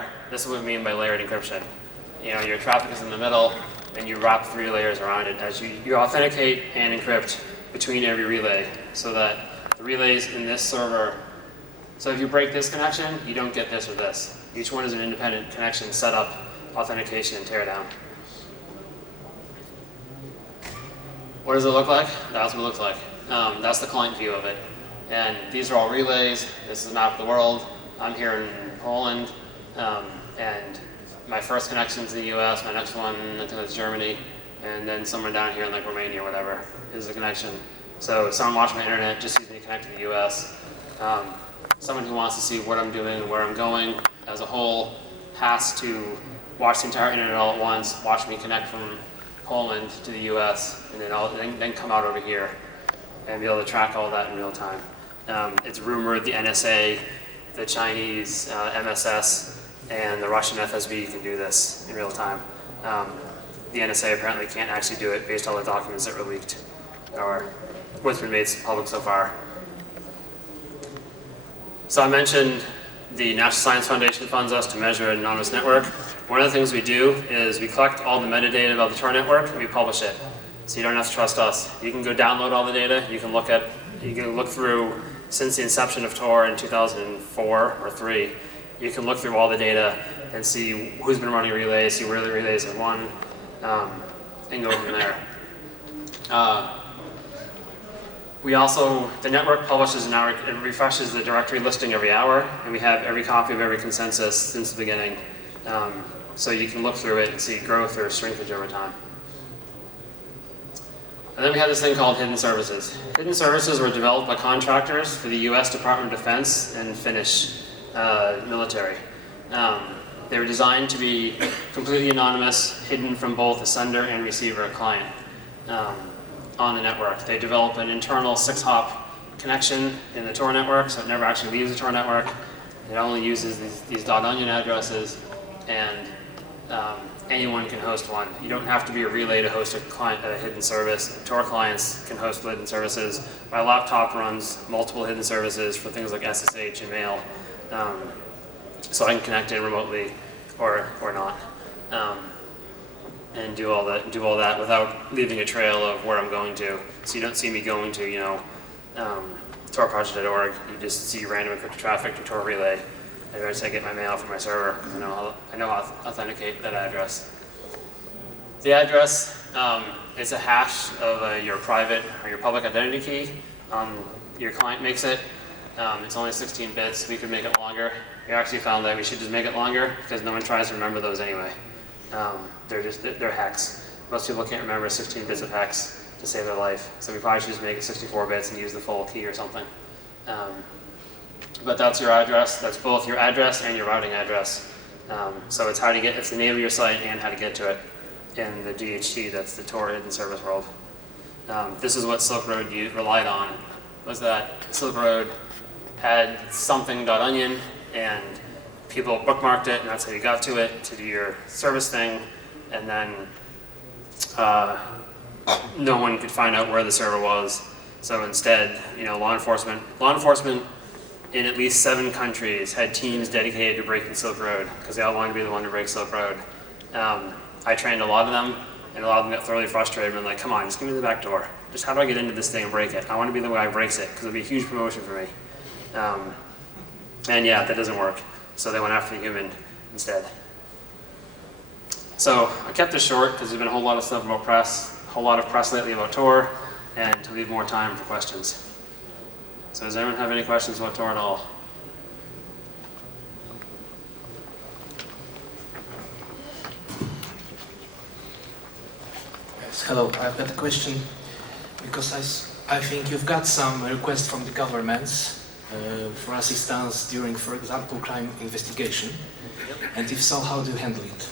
there, this is what we mean by layered encryption. Your traffic is in the middle, and you wrap 3 layers around it as you authenticate and encrypt between every relay, so that the relays in this server, so if you break this connection, you don't get this or this. Each one is an independent connection, setup, authentication, and teardown. What does it look like? That's what it looks like. That's the client view of it. And these are all relays. This is a map of the world. I'm here in Poland, and my first connection is the US, my next one, I think it's Germany, and then somewhere down here in like Romania or whatever is the connection. So if someone watching my internet just sees me connect to the US. Someone who wants to see what I'm doing and where I'm going as a whole has to watch the entire internet all at once, watch me connect from Poland to the US, and then come out over here and be able to track all that in real time. It's rumored the NSA, the Chinese MSS, and the Russian FSB can do this in real time. The NSA apparently can't actually do it based on the documents that were leaked, or what's been made public so far. So I mentioned the National Science Foundation funds us to measure an anonymous network. One of the things we do is we collect all the metadata about the Tor network and we publish it. So you don't have to trust us. You can go download all the data. You can look through since the inception of Tor in 2004 or 3. You can look through all the data and see who's been running relays, see where the relays have won, and go from there. The network publishes and refreshes the directory listing every hour, and we have every copy of every consensus since the beginning. So you can look through it and see growth or shrinkage over time. And then we have this thing called hidden services. Hidden services were developed by contractors for the US Department of Defense and Finnish military. They were designed to be completely anonymous, hidden from both the sender and receiver client on the network. They develop an internal 6-hop connection in the Tor network, so it never actually leaves the Tor network. It only uses these .onion addresses, and anyone can host one. You don't have to be a relay to host a hidden service. Tor clients can host hidden services. My laptop runs multiple hidden services for things like SSH and mail, so I can connect in remotely or not. And do all that without leaving a trail of where I'm going to. So you don't see me going to, torproject.org. You just see random encrypted traffic to Tor relay. And I get my mail from my server because I know how to authenticate that address. The address is a hash of your private or your public identity key. Your client makes it. It's only 16 bits. We could make it longer. We actually found that we should just make it longer because no one tries to remember those anyway. They're hex. Most people can't remember 16 bits of hex to save their life. So we probably should just make it 64 bits and use the full key or something. But that's your address. That's both your address and your routing address. So it's it's the name of your site and how to get to it in the DHT. That's the Tor hidden service world. This is what Silk Road relied on. Was that Silk Road had something.onion and people bookmarked it, and that's how you got to it, to do your service thing, and then no one could find out where the server was. So instead, law enforcement in at least 7 countries had teams dedicated to breaking Silk Road, because they all wanted to be the one to break Silk Road. I trained a lot of them, and a lot of them got thoroughly frustrated and like, come on, just give me the back door. Just how do I get into this thing and break it? I want to be the guy who breaks it, because it'll be a huge promotion for me. And yeah, that doesn't work. So they went after the human instead. So I kept this short because there's been a whole lot of stuff about press, a whole lot of press lately about Tor, and to leave more time for questions. So does anyone have any questions about Tor at all? Yes, hello. I've got a question because I think you've got some requests from the governments for assistance during, for example, crime investigation? Yep. And if so, how do you handle it?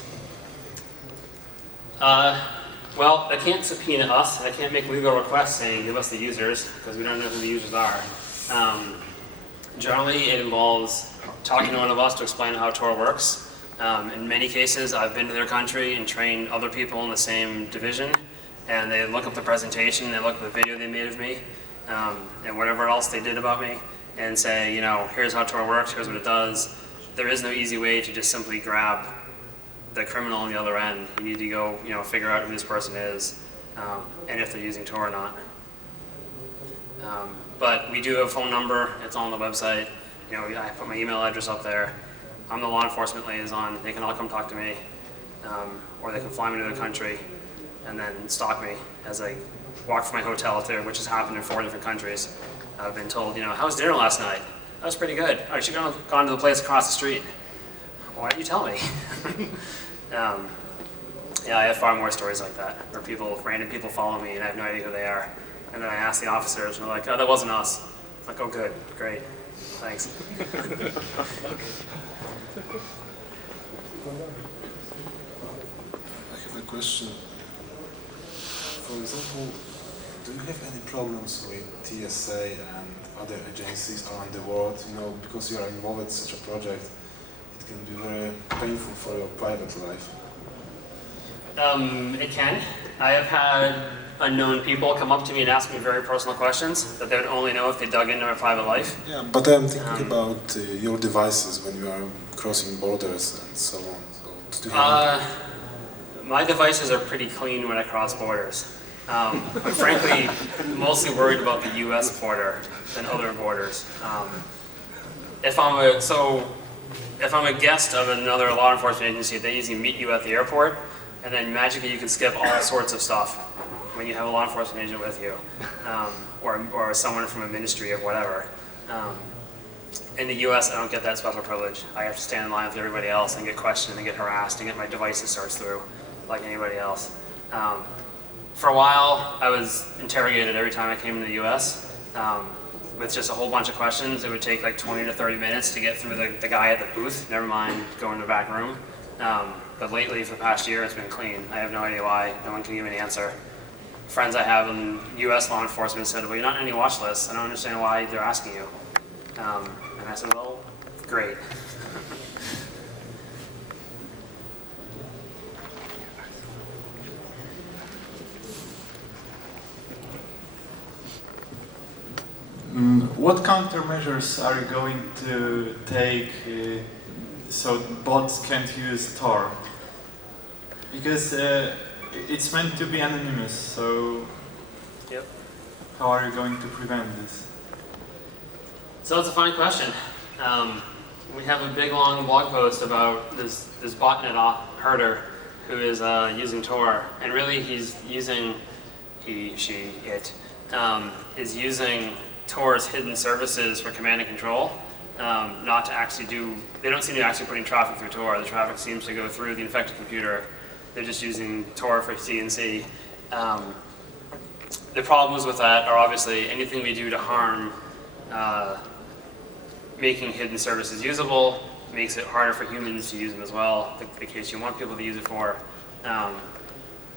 Well, they can't subpoena us. I can't make legal requests saying give us the users, because we don't know who the users are. Generally, it involves talking to one of us to explain how Tor works. In many cases, I've been to their country and trained other people in the same division, and they look up the presentation, they look at the video they made of me, and whatever else they did about me, and say, here's how Tor works, here's what it does. there is no easy way to just simply grab the criminal on the other end. You need to go, figure out who this person is, and if they're using Tor or not. But we do have a phone number. It's on the website. I put my email address up there. I'm the law enforcement liaison. They can all come talk to me, or they can fly me to the country and then stalk me as I walk from my hotel to, which has happened in 4 different countries. I've been told, how was dinner last night? That was pretty good. Oh, you should have gone to the place across the street. Why didn't you tell me? I have far more stories like that, where random people follow me and I have no idea who they are. And then I ask the officers and they're like, oh, that wasn't us. I'm like, oh, good, great, thanks. I have a question. For example, do you have any problems with TSA and other agencies around the world? Because you are involved in such a project, it can be very painful for your private life. It can. I have had unknown people come up to me and ask me very personal questions that they would only know if they dug into my private life. Yeah, but I'm thinking about your devices when you are crossing borders and so on. So, do you have my devices are pretty clean when I cross borders. I'm frankly mostly worried about the U.S. border than other borders. If I'm a guest of another law enforcement agency, they usually meet you at the airport, and then magically you can skip all sorts of stuff when you have a law enforcement agent with you, or someone from a ministry of whatever. In the U.S., I don't get that special privilege. I have to stand in line with everybody else and get questioned and get harassed and get my devices searched through like anybody else. For a while, I was interrogated every time I came to the U.S. With just a whole bunch of questions. It would take like 20 to 30 minutes to get through the guy at the booth, never mind going to the back room. But lately, for the past year, it's been clean. I have no idea why. No one can give me an answer. Friends I have in U.S. law enforcement said, well, you're not on any watch lists. I don't understand why they're asking you. And I said, well, great. What countermeasures are you going to take so bots can't use Tor? Because it's meant to be anonymous, so Yep. How are you going to prevent this? So that's a fine question. We have a big long blog post about this botnet herder who is using Tor, and really he's using, it is using Tor's hidden services for command and control, not to actually they don't seem to actually putting traffic through Tor. The traffic seems to go through the infected computer. They're just using Tor for CNC. The problems with that are obviously anything we do to harm making hidden services usable makes it harder for humans to use them as well, the case you want people to use it for.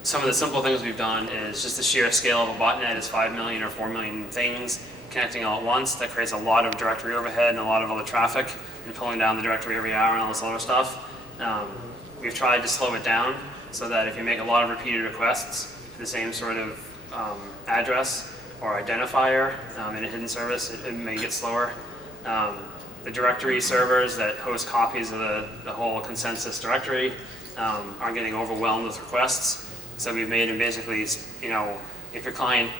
Some of the simple things we've done is just the sheer scale of a botnet is 5 million or 4 million things connecting all at once. That creates a lot of directory overhead and a lot of other traffic and pulling down the directory every hour and all this other stuff. We've tried to slow it down so that if you make a lot of repeated requests to the same sort of address or identifier in a hidden service, it may get slower. The directory servers that host copies of the whole consensus directory are getting overwhelmed with requests. So we've made them basically, if your client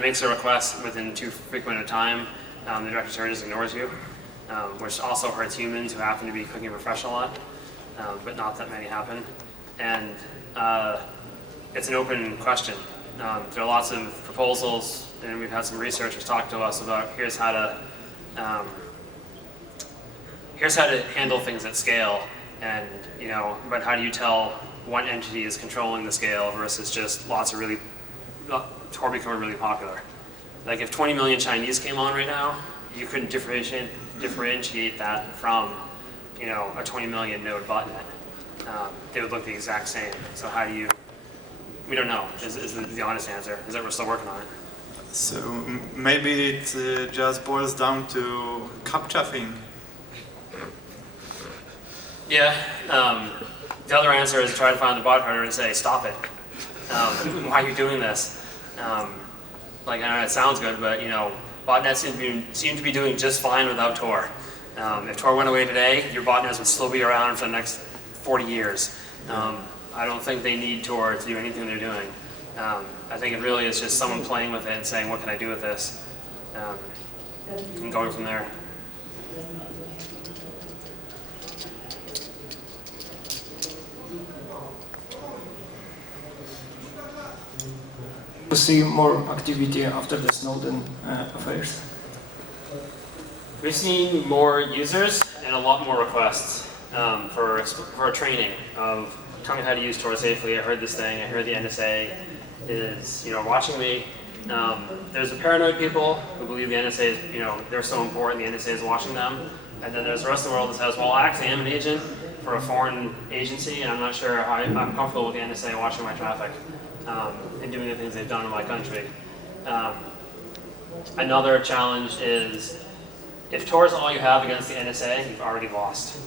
makes a request within too frequent a time, the directory server just ignores you, which also hurts humans who happen to be clicking refresh a lot, but not that many happen. And it's an open question. There are lots of proposals, and we've had some researchers talk to us about here's how to handle things at scale, and but how do you tell one entity is controlling the scale versus just lots of Tor becoming really popular. Like if 20 million Chinese came on right now, you couldn't differentiate that from a 20 million node botnet. They would look the exact same. So how do you? We don't know. Is the honest answer? Is that we're still working on it. So maybe it just boils down to CAPTCHA thing. Yeah. The other answer is to try to find the bot herder and say, stop it. Why are you doing this? I know it sounds good, but botnets seem to be doing just fine without Tor. If Tor went away today, your botnets would still be around for the next 40 years. I don't think they need Tor to do anything they're doing. I think it really is just someone playing with it and saying, what can I do with this? And going from there. To see more activity after the Snowden affairs? We've seen more users and a lot more requests for training of telling me how to use Tor safely. I heard this thing. I heard the NSA is watching me. There's the paranoid people who believe the NSA is they're so important. The NSA is watching them, and then there's the rest of the world that says, well, I actually am an agent for a foreign agency, and I'm not sure how I'm comfortable with the NSA watching my traffic. And doing the things they've done in my country. Another challenge is, if Tor is all you have against the NSA, you've already lost.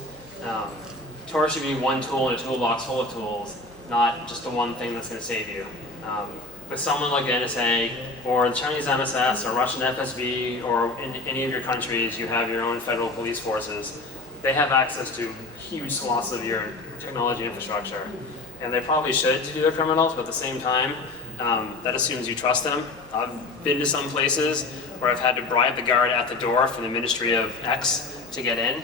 Tor should be one tool in a toolbox full of tools, not just the one thing that's going to save you. With someone like the NSA, or the Chinese MSS, or Russian FSB, or in any of your countries, you have your own federal police forces. They have access to huge swaths of your technology infrastructure. And they probably should to do their criminals, but at the same time, that assumes you trust them. I've been to some places where I've had to bribe the guard at the door from the Ministry of X to get in.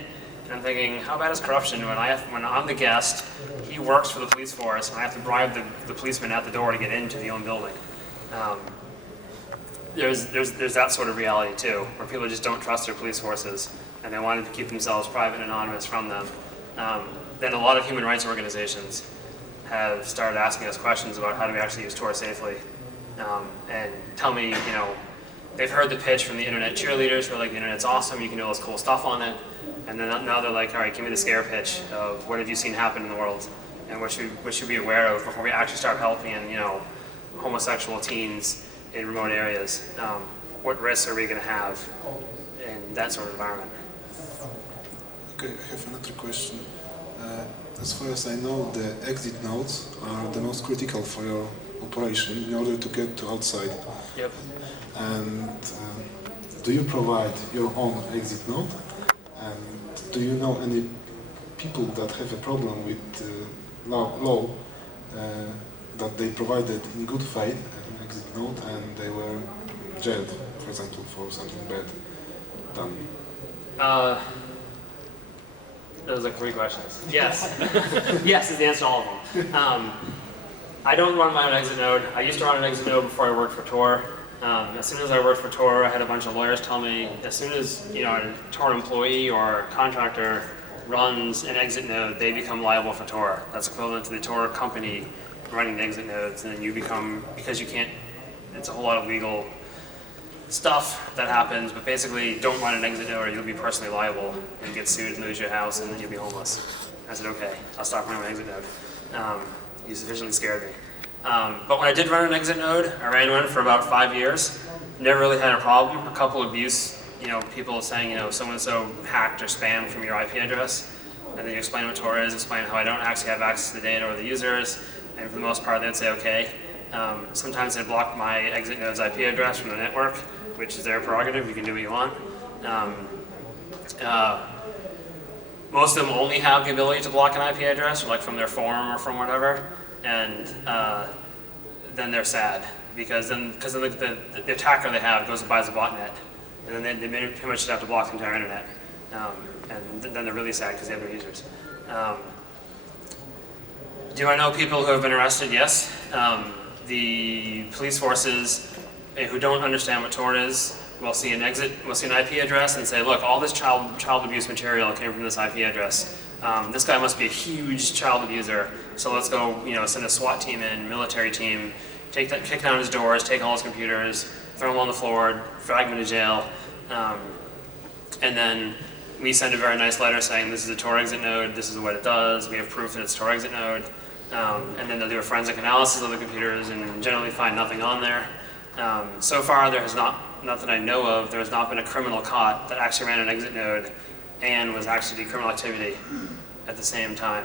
And I'm thinking, how bad is corruption when I'm the guest, he works for the police force, and I have to bribe the policeman at the door to get into the own building. There's that sort of reality too, where people just don't trust their police forces, and they wanted to keep themselves private and anonymous from them. Then a lot of human rights organizations have started asking us questions about how do we actually use Tor safely, and tell me, they've heard the pitch from the internet cheerleaders who are like, the internet's awesome, you can do all this cool stuff on it, and then now they're like, all right, give me the scare pitch of what have you seen happen in the world, and what should we be aware of before we actually start helping homosexual teens in remote areas. What risks are we going to have in that sort of environment? Okay, I have another question. As far as I know, the exit nodes are the most critical for your operation in order to get to outside. Yep. And do you provide your own exit node? And do you know any people that have a problem with law that they provided in good faith an exit node and they were jailed, for example, for something bad done? Those are 3 questions. Yes. Yes is the answer to all of them. I don't run my own exit node. I used to run an exit node before I worked for Tor. As soon as I worked for Tor, I had a bunch of lawyers tell me, as soon as a Tor employee or contractor runs an exit node, they become liable for Tor. That's equivalent to the Tor company running the exit nodes, and then you become, because you can't, it's a whole lot of legal stuff that happens, but basically don't run an exit node or you'll be personally liable and get sued and lose your house and then you'll be homeless. I said, okay, I'll stop running my exit node. You sufficiently scared me. But when I did run an exit node, I ran one for about 5 years. Never really had a problem. A couple of abuse, people saying, so-and-so hacked or spammed from your IP address. And then you explain what Tor is, explain how I don't actually have access to the data or the users. And for the most part, they'd say, okay. Sometimes they'd block my exit node's IP address from the network, which is their prerogative. You can do what you want. Most of them only have the ability to block an IP address, like from their forum or from whatever. And then they're sad because the attacker they have goes and buys a botnet, and then they pretty much just have to block the entire internet. And then they're really sad because they have no users. Do I know people who have been arrested? Yes. The police forces who don't understand what Tor is will see an IP address and say, look, all this child abuse material came from this IP address. This guy must be a huge child abuser, so let's go, send a SWAT team in, military team, kick down his doors, take all his computers, throw him on the floor, drag him into jail, and then we send a very nice letter saying this is a Tor exit node, this is what it does, we have proof that it's Tor exit node, and then they'll do a forensic analysis of the computers and generally find nothing on there. So far, there has not that I know of, there has not been a criminal caught that actually ran an exit node and was actually doing criminal activity at the same time.